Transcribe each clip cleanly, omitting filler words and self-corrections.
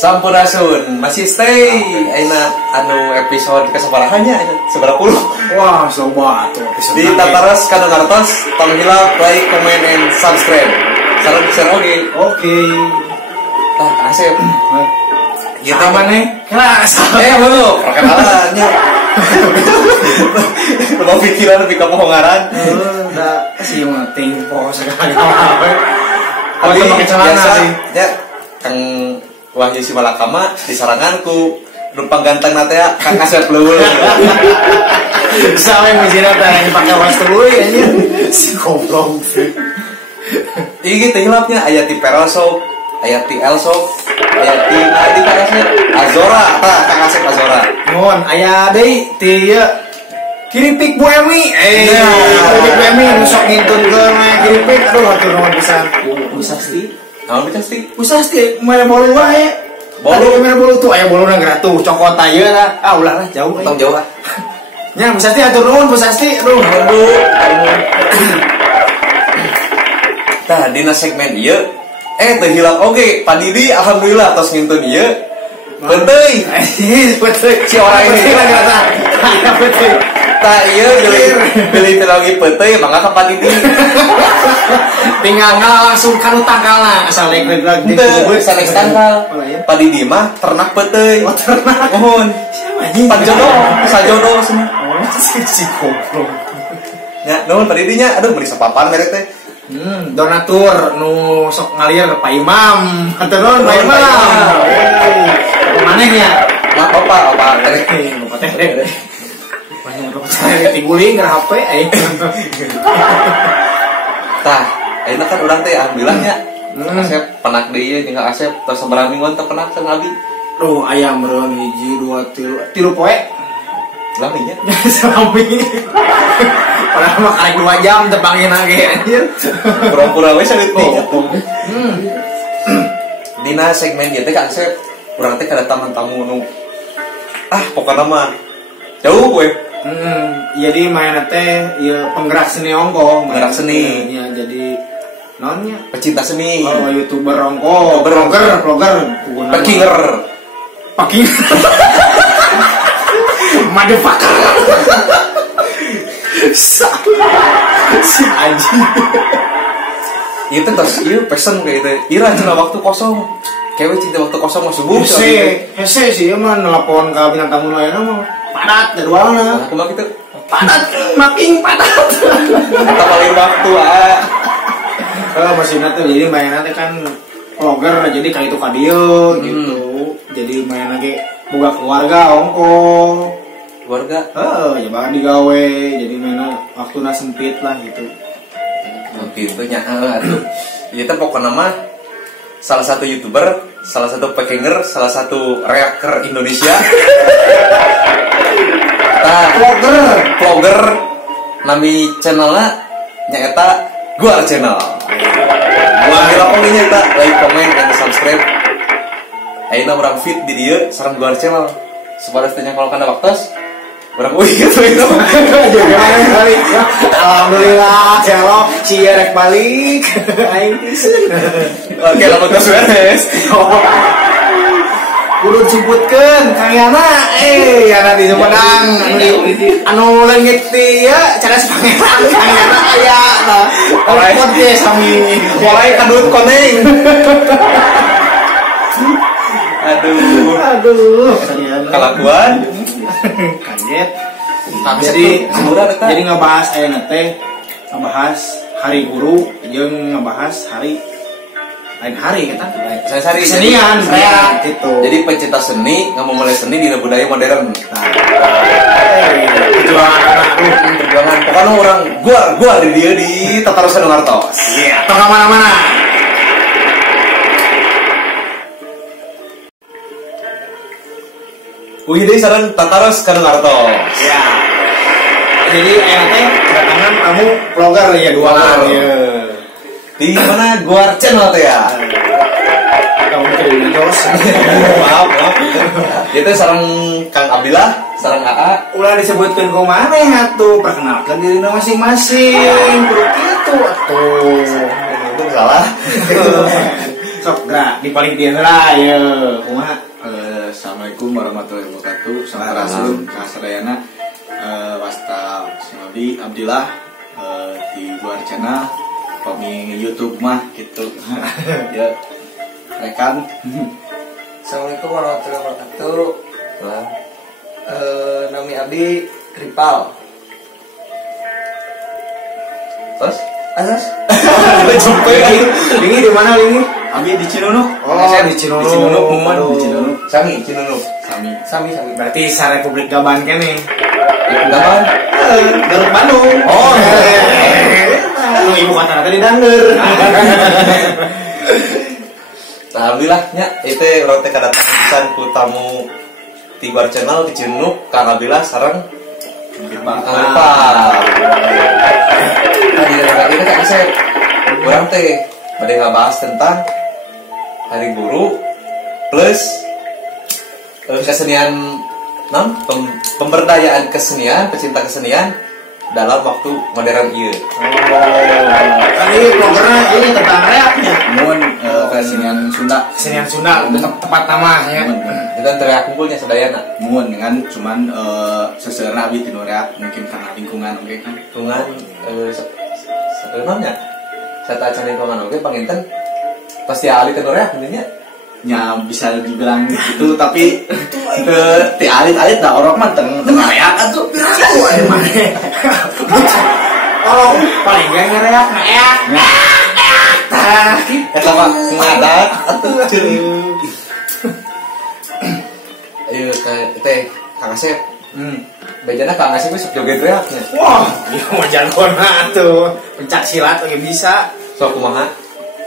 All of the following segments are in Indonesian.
Sampurasun masih stay aina anu episode kesabarahannya seberapa puluh. Wah, coba tuh episode di Tataras Kanu Ngartos tong hilap like, comment and subscribe. Salam share oke. Tah asep. Ya mana? Kelas. Belum perkenalannya. Mau pikiran tapi kamu hongaran. Udah kasih penting pokok sekali. Tapi biasa ya Kang Wahyu si Malakama disaranganku numpang ganteng nate ya Kang Asep Leul. Sampai mujina teh dipakai wastu euy anjir. Si goblok. Iki teh hilapnya aya ti Perosop, aya ti Elsop, aya ti Kang Asep Azora, Kang Asep Azora. Mohon aya deui ti ieu Kiripik Buemi. Kiripik Buemi sok ngintun ke Kiripik. Aduh hatur nuhun pisan. Usasti. Naon pasti? Usasti mere bolu wae. Bolu mere bolu tuh aya boluna gratu cokot ayeuna lah. Ah ulah lah jauh. Tong jauh ah. Nya Usasti hatur nuhun Usasti. Aduh Bu. Tah dina segmen ieu teh hilap oge Padidi alhamdulillah tos ngintun ieu. Beuteuy. Beuteuy Si orang ini beuteuy. Tak iya beli lagi pete mangga ka Padidi. Tinggal langsung kanu tanggalna asal lek lagi sanes tanggal. Padidi mah ternak pete. Oh ternak. Mohon. Panjodoh, sajodoh semua. Oh si goblok. Ya, nuhun Padidinya aduh beri sepapan mere teh. Donatur nu sok ngalir Pak Imam. Hatur nuhun Pak Imam. Manehnya? Opa teh. Opa teh. Banyak tiguling ke HP Tah, ayeuna kan urang teh alhamdulillahnya. Asep penak deui jeung Asep tos sabaraha mingguan teh penak jeung abi. Duh, aya meureun 1 2 3 poe. Laminya. Salami. Padahal mah karek 2 jam teh panggilna ge anjir. Pura-pura we saeutik atuh. Dina segmen ieu teh Kang Asep urang teh kedatangan tamu nu pokokna mah jauh gue. Jadi mainnya teh ya penggerak seni ongko, penggerak seni. Ya jadi nonnya pecinta seni. Oh, YouTuber ongko, vlogger. Pakinger. Motherfucker. Si anjing. Itu terus ieu pesen kayak gitu. Ira cenah waktu kosong. Kewe cinta waktu kosong mah subuh. Hese sih mah nelpon ka bintang tamu lainna mah. Padat jadwalna. Kumaha kitu? Padat, makin padat. Kita paling waktu Masih nanti jadi mainan kan vlogger jadi kayak itu ka dieu gitu. Jadi mainan ge boga keluarga ongko. Keluarga? Ya bahkan digawe jadi mainan waktuna sempit lah gitu. Gitu nya atuh. Ieu teh pokona mah salah satu YouTuber, salah satu Pekinger, salah satu reaker Indonesia. Vlogger nami channelna nyaeta Guar Channel. Gua dilapongnya nyaeta like, comment, and subscribe. Ayeuna urang fit di dieu sareng Guar Channel. Sabaras teh nyangkol kana waktos urang gitu itu. Alhamdulillah, celok cia rek balik. Aing Oke, lamun tos beres. Kudu disebutkeun kayana yana di Sumedang anu leungit ti ya cadas pangeran kayana aya nah podcast sami mulai kadut koneng. Aduh kelakuan kaget. Jadi ngebahas ayeuna teh ngebahas hari guru jeung ngebahas hari lain hari kita hari kesenian gitu. Jadi pecinta seni ngomong mulai seni di budaya modern. Perjuangan pokoknya orang gua di dia di Tataras Kanu Ngartos. Iya, tong mana-mana. Deui saran Tataras Kanu Ngartos. Iya. Jadi teh kedatangan kamu vlogger ya dua kan ya. Di mana Guar Channel teh ya? Kamu kirim jos. Maaf. Itu sareng Kang Abdillah, sareng AA. Ulah disebutkeun ku maneh atuh, perkenalkan dirina masing-masing. Kudu kitu atuh. Itu salah. Sok gerak di paling dia lah ya. Kumaha? Assalamualaikum warahmatullahi wabarakatuh. Sampurasun kasadayana wasta sinodi abdillah di luar channel kami YouTube mah gitu. Ya rekan. Assalamualaikum warahmatullahi wabarakatuh. Nami Abi Kripal. Terus Asas? Lingi di mana Lingi? Abi di Cinunuk. Oh, di Cinunuk. Di Cinunuk, Mumun, di Cinunuk. Sami Cinunuk. Sami. Sami. Berarti sa Republik Gaban kan nih. Gaban. Garut Bandung. Oh, Lu ibu kota nanti di Dangger. nah, alhamdulillah nya itu urang teh kedatangan pisan ku tamu di Bar Channel di Cinunuk. Kang Abdillah sareng Kang Ripal. Tadi ini kan saya urang teh bade ngabahas tentang Hari Guru plus kesenian pemberdayaan kesenian, pecinta kesenian dalam waktu modern ieu. Tadi programnya ini tentang reaknya. Mumun kesenian Sunda. Kesenian Sunda tepat nama ya. Itu kan teriak kumpulnya sedayana. Mumun kan cuman seseurna abi tinu reak mungkin karena lingkungan oke kan. Lingkungan sebenarnya saya acan lingkungan oke panginten pasti ahli teu reak intinya. Ya bisa dibilang gitu tapi ti alit-alit dah orang mah teng reak atuh. Oh, paling gak ngereak ngeak. Eta mah ngadat atuh ceuing. Ayo teh Kang Asep. Bejana Kang Asep geus joget reaknya. Wah, iya mah jagona tuh. Pencak silat lagi bisa. Sok kumaha?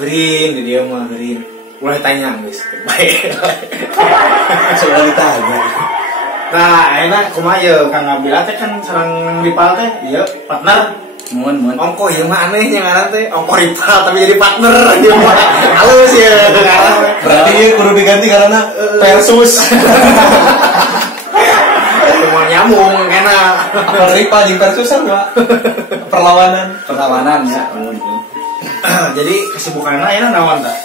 Heurin di dia mah heurin. Boleh tanya guys. Baik. Coba ditanya. Nah, enak kumaha ye Kang Abdillah teh kan sareng Ripal teh ieu partner. Mumun. Ongko ieu mah aneh nya ngaran teh ongko Ripal tapi jadi partner ieu mah. Halus ya ngaran. Berarti ieu kudu diganti karena versus. Cuma nyambung kena. Apa Ripal jeung versusan Pak? Perlawanan Ya, mumun. Jadi kesibukanna enak naon tah?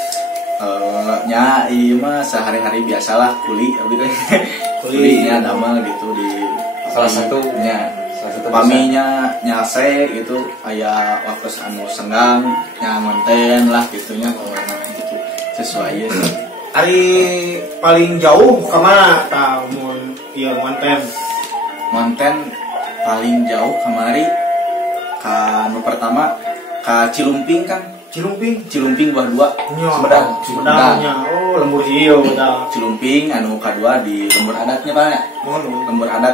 Nya iya mah sehari-hari biasalah kuli abi teh. Kulinya damel gitu di salah satunya paminya nyase gitu aya waktu anu senggang nya ngonten lah gitunya kalau gitu sesuai ya. Hari paling jauh kemana tah mun ieu konten? Ngonten paling jauh kemari ka nu pertama ka Cilumping kan. Cilumping buah dua Sumedangnya. Oh, lembur hieu tah. Cilumping anu kadua di lembur adatnya Pak ya. Lembur adat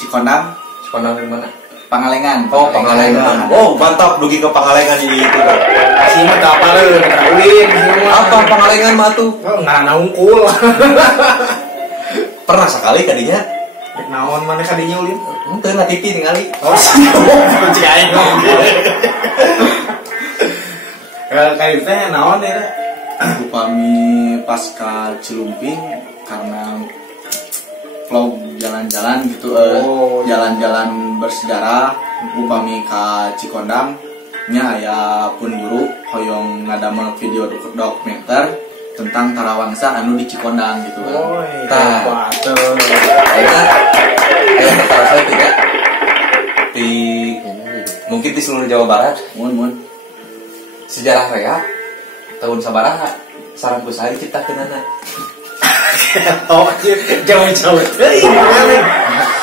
Cikondang. Cikondang di mana? Pangalengan. Oh, Pangalengan. Oh, mantap dugi ke Pangalengan di itu. Si mah teu apaleun ulin. Apa Pangalengan mah tuh? Oh, ngaranna unggul. Pernah sekali kadinya. Rek naon maneh kadinya ulin? Henteu na TV ningali. Oh, kunci aing. Kayak teh naon ya? Upami pasca Cilumping karena vlog jalan-jalan gitu, jalan-jalan bersejarah. Upami ka Cikondang nya aya pun guru hoyong ngadamel video dokumenter tentang Tarawangsa anu di Cikondang gitu kan. Oh, Tah. iya. Aya perkara saya tidak di mungkin di seluruh Jawa Barat. Mun Sejarah reak tahun sabaraha saramku sehari ciptakeun anak. Oh, jauh-jauh.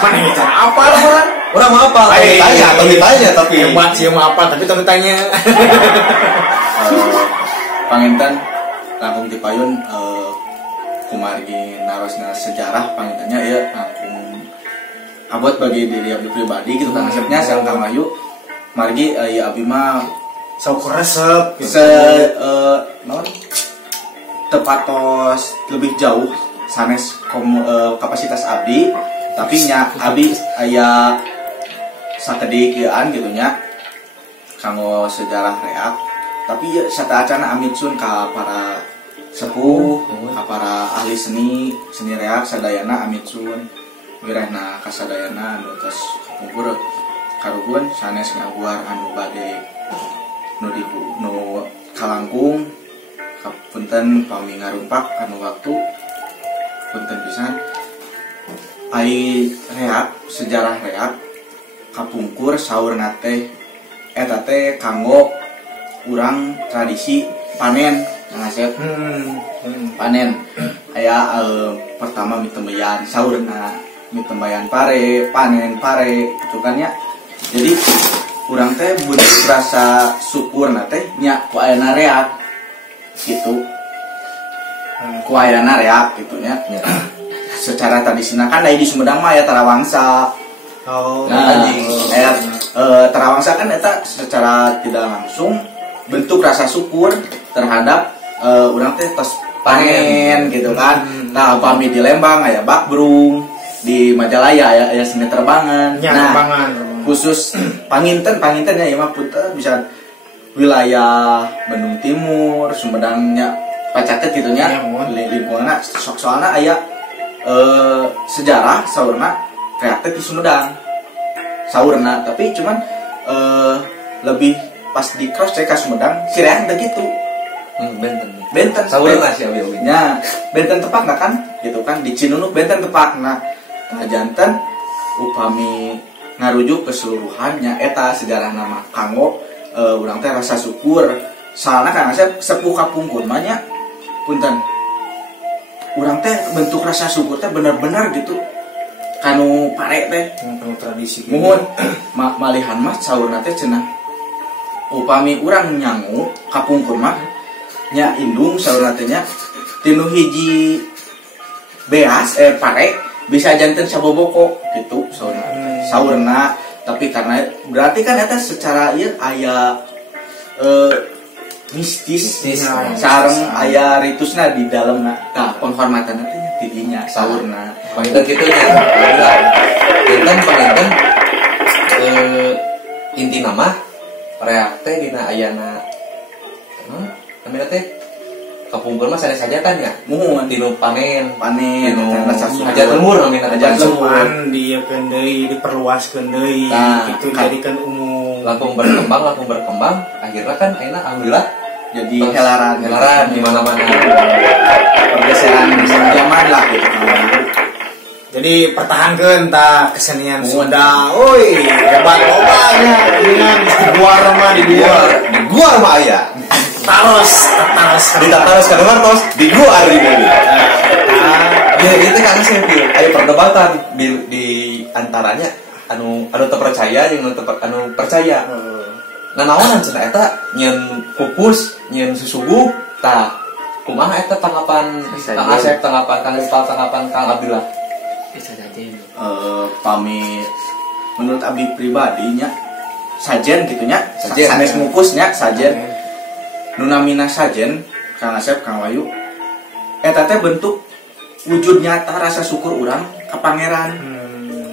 Mana itu apa orang? Orang mau apa? Ditanya tapi Hebat sih mau apa tapi tanya. Panginten langkung dipayun kumargi narosna sejarah pangintennya ya langkung abot bagi diri abdi pribadi gitu kan asepnya sareng Kang Ayu margi ya abdi mah Sok resep naon tepatos lebih jauh sanes kapasitas abdi tapi nya abdi aya sakedik ieuan gitu nya kanggo sejarah reak tapi ya satacana amitsun ka para sepuh ka para ahli seni reak sadayana amitsun wirehna ka sadayana anu tos kapungkur karugun sanes ngaguar anu bade nu kalangkung punten pami ngarumpak anu waktu punten pisan ai reak sejarah reak kapungkur saur nate eta teh kanggo urang tradisi panen ngasep panen aya pertama mitembayan saurna mitembayan pare panen pare gitu kan ya. Jadi urang teh bentuk rasa syukur nate nya ku aya reak gitu ku aya reak gitu nya. Secara tradisional kan di Sumedang mah ya tarawangsa. Tarawangsa kan eta secara tidak langsung bentuk rasa syukur terhadap urang teh tos panen gitu kan. Nah, pami di Lembang aya bakbrung, di Majalaya aya seni terbangan. Nah, khusus panginten ya mah punten bisa wilayah Bandung Timur, Sumedangnya pacaket gitu nya. Lingkunganna soalna aya sejarah saurna kreatif di Sumedang saurna, tapi cuman lebih pas di cross check ke Sumedang sireang udah gitu. Benten saurna sih nya benten tepak nggak kan gitu kan di Cinunuk benten tepak. Nah jantan upami ngarujuk keseluruhannya eta sejarah nama kanggo urang teh rasa syukur soalna kan saya sepuh kapungkur mah nya punten urang teh bentuk rasa syukur teh bener-bener gitu kanu pare teh tradisi muhun malihan mah saurna teh cenah upami urang nyangu kapungkur mah nya indung saurna teh nya tinu hiji beas pare bisa janten saboboko gitu saurna. Tapi karena berarti kan eta secara ieu aya mistis sareng aya ritusna di dalamna. Tah penghormatan teh tidinya saurna. Panginten kitu nya. Panginten inti nama reak teh dina ayana namanya teh kapungkur mah saja kan ya. Muhun tinu panen tinu aja lemur namina aja lemur dia deui diperluaskeun deui itu jadikan umum. Lampung berkembang akhirnya kan ayeuna alhamdulillah jadi helaran di mana-mana. Pergeseran zaman lah gitu. Jadi pertahankeun tah kesenian Sunda. Oi, hebat lobanya dengan di guar mah aya. Taros di taros kadang tos di guar di deui. Ya itu kan sih aya perdebatan di antaranya anu terpercaya jeung anu percaya. Nah naon cenah eta nyeun pupus nyeun susuguh tah kumaha eta tanggapan Kang Asep tanggapan Kang Rizal tanggapan Kang Abdullah. Pami menurut abdi pribadinya sajen gitunya sajen sanes ngukusnya sajen nunamina sajen Kang Asep Kang Wayu eta teh bentuk wujud nyata rasa syukur urang ka pangeran.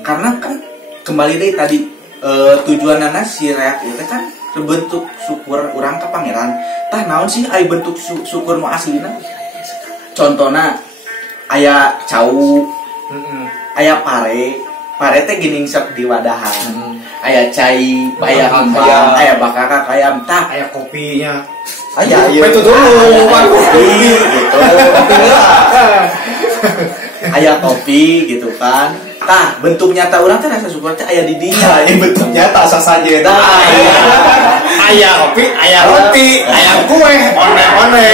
Karena kan kembali deui tadi tujuanna si reak itu kan bentuk syukur urang ka pangeran. Tah naon sih aya bentuk syukur nu aslina? Contona aya cau aya pare teh geuning sok di wadahan. Aya cai, aya kembang, aya bakaka ayam tah, aya kopinya. Aya itu dulu kopi gitu. Aya kopi gitu kan. Tah bentuk nyata urang teh rasa syukur teh aya di dinya. Ini bentuk nyata sasajeun. Aya kopi, aya roti, aya kue, one-one.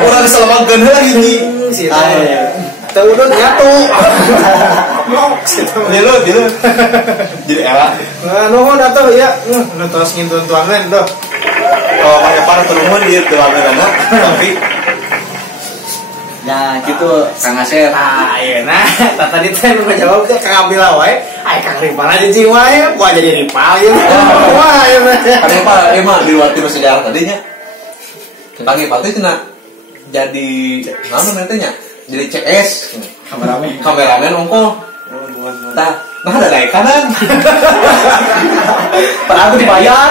Urang selamakeun heula hiji. Teu udut jatuh. Dilu. Jadi era. Nuhun atuh ya. Nu tos ngintun tuangan tuh. Oh, kayak para turun dia tuh anak tapi nah gitu Kang Asep. Ayeuna tadi teh nu ngajawab teh Kang Abdillah wae. Ai Kang Ripal aja cing wae, gua jadi Ripal ieu. Wah, ayeuna. Kang Ripal emang di luar tim sejarah tadinya. Kang Ripal teh cenah jadi naon namanya nya? Jadi CS, kameramen ongkol. Tah, nah ada naik kanan. Padahal dibayar.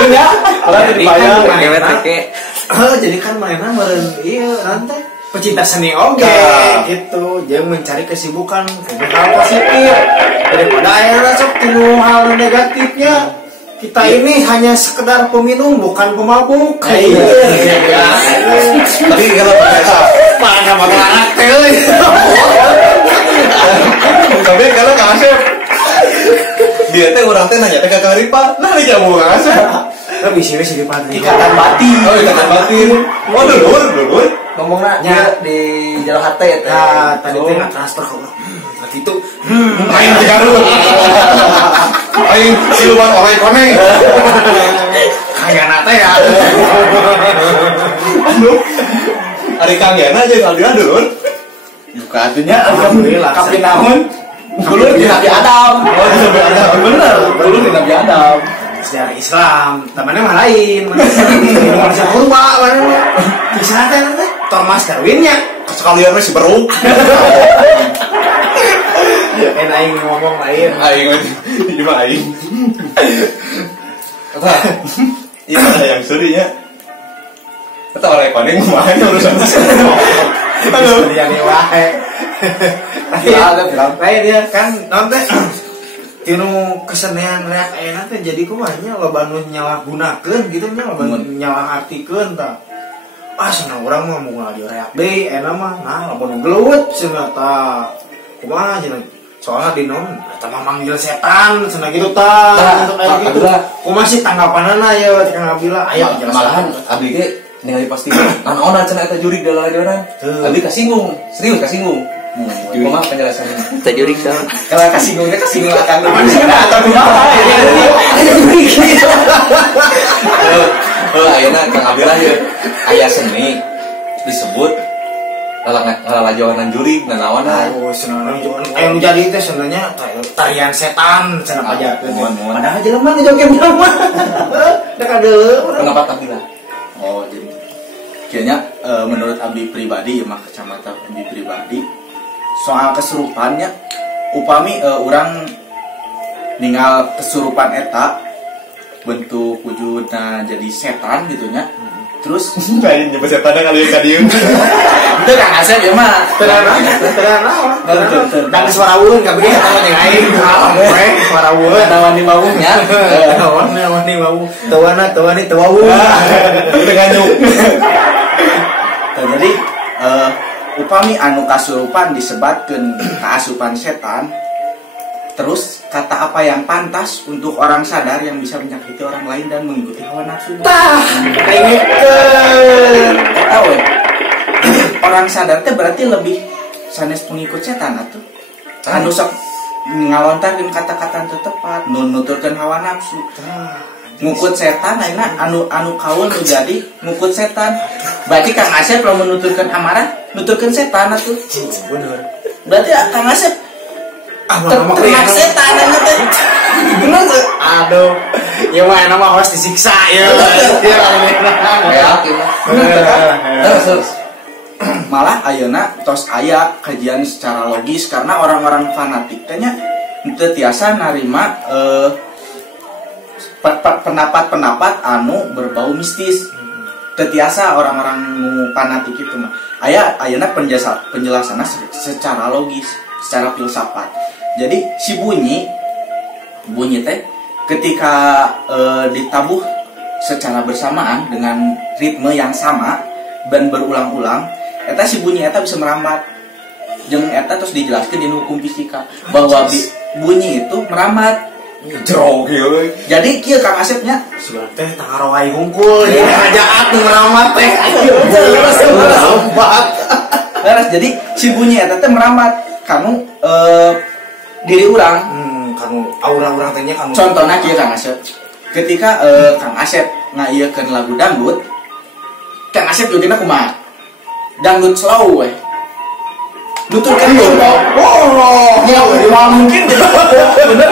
Iya, padahal dibayar. Jadi kan mainan meureun ieu rantai pecinta seni oge gitu. Jeung mencari kesibukan hal positif daripada aya sok tinu hal negatifnya. kita ini hanya sekedar peminum bukan pemabuk. Iya. Tapi kalau Mana bakal anak teh. tapi kalau Kang Asep dia teh orang teh nanya teh ke Kang Ripa, nah dia jamu Kang Asep. Tapi sih di pantai. Ikatan batin. Oh, ikatan batin. Oh, dulur. ngomongnya Ya. di jalur hati ya teh. Nah, tadi teh nggak transfer kok. Lagi itu Aing digarut. Aing siluman oleh koneng. kayak nate ya. Aduh. Ari Kang Yana jeung Aldian dulur. Buka atunya Alhamdulillah. kapin naon? Dulur di Nabi Adam. Oh, di Nabi Adam. Bener, dulur di Nabi Adam. Sejarah Islam, temannya mah lain. Manusia purba, mana? Kisah teh Thomas Darwin nya. Sekalian mah si beruk. Kan aing ngomong lain. Aing ini mah aing. Kata, ini ada yang seri ya. Kata orang koneng kumaha urusan. Halo. Dia nih wae. Lain dia kan non teh tinu kesenian reak enak teh jadi kumanya loba nu nyalahgunakeun gitu nya loba nyalahartikeun tah. Ah cenah urang mah moal di reak deui enak mah nah loba nu gelut cenah tah. Kumaha cenah soalnya di non eta mah manggil setan cenah gitu tah untuk kayak gitu. Kumaha sih tanggapanana ya Kang Abdillah aya Malahan abdi ge ningali pasti naon cenah eta jurig dalan-dalan. Abdi kasinggung, serius kasinggung. Kumaha penjelasannya? Kita jurig kan. Kalau kasinggung akan atau kumaha ya. Ayeuna Kang Abdillah ya aya seni disebut lalajoanan jurig nanawana. Oh, senang anu jadi teh sebenarnya tarian setan cenah pajakeun. Padahal jelema teh joget jelema. Da kadeuleu. Pendapat Abdillah. Oh, jadi kayaknya menurut Abi pribadi ya mah kacamata Abi pribadi soal kesurupannya upami orang ninggal kesurupan eta bentuk wujudna jadi setan gitunya terus Kayak nyebut setan kali ka dieu. itu Kang Asep ya mah Tenan naon? Dan suara ulun ka begitu sama yang lain. Suara ulun. wani maunya Wani mau. Tawani tawu. Udah nganyuk. jadi upami anu kasurupan disebatkeun keasupan setan terus kata apa yang pantas untuk orang sadar yang bisa menyakiti orang lain dan mengikuti hawa nafsu Tah, kayak tahu ya orang sadar teh berarti lebih sanes pengikut setan atuh anu sok ngalontarkeun kata-kata teu tepat nuturkeun hawa nafsu ngukut setan ayeuna anu kaul nu jadi ngukut setan berarti Kang Asep kalau menuturkeun amarah nuturkeun setan atuh bener. berarti Kang Asep ternak Ternak setan anu teh bener tuh Aduh, ya mah nama harus disiksa ya. Ya Terus malah ayeuna tos aya kajian secara logis karena orang-orang fanatik tanya teu tiasa narima pendapat-pendapat anu berbau mistis. Teu tiasa orang-orang nu fanatik itu mah. Ayeuna penjelasanna secara logis, secara filsafat. Jadi si bunyi teh ketika ditabuh secara bersamaan dengan ritme yang sama dan berulang-ulang, eta si bunyi eta bisa merambat. Jeung eta terus dijelaskan di hukum fisika bahwa bunyi itu merambat. jero kieu. Jadi kieu Kang Asepnya sudah teh tangaroai hungkul ya kerajaan nu merambat teh. Merambat. beres. Jadi si bunyi eta teh merambat kamu diri urang. Kamu aura-aura tehnya kamu. Contohnya kieu Kang Asep. Ketika Kang Asep ngaieukeun lagu dangdut, Kang Asep jogetna kumaha? Dangdut slow we. Nuturkeun tempo. Oh, ya mungkin jadi bener.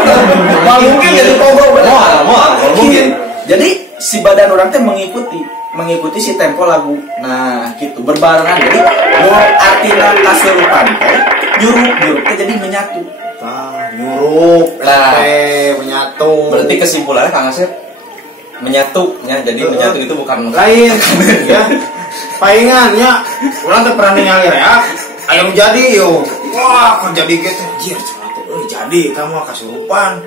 Mungkin jadi pogo bener. Moal mungkin. Jadi si badan orang teh mengikuti si tempo lagu. Nah, gitu berbarengan. Jadi artina kasurupan teh nyuruh teh jadi menyatu. Nyuruk, Nah. menyatu. Berarti kesimpulannya Kang Asep menyatu ya. Jadi menyatu itu bukan lain ya. Palingannya urang teh pernah ningali ya. Aya jadi yo. Wah, kan jadi gitu. Anjir, cenah teh euy jadi kamu kasurupan.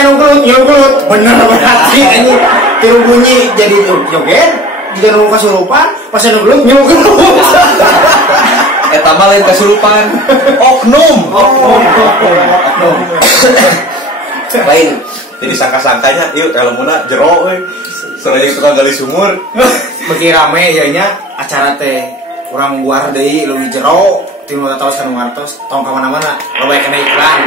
anu gelut bener berarti ini tiru bunyi jadi joget jika nunggu kasurupan pas anu gelut gelut Eta mah lain kasurupan. Oknum. Lain. Jadi sangka-sangkanya yuk elemuna jero euy. Soalnya tukang gali sumur. beki rame ya nya acara teh kurang guar deui leuwih jero tilu tatos kan ngartos tong ka mana-mana loba kena iklan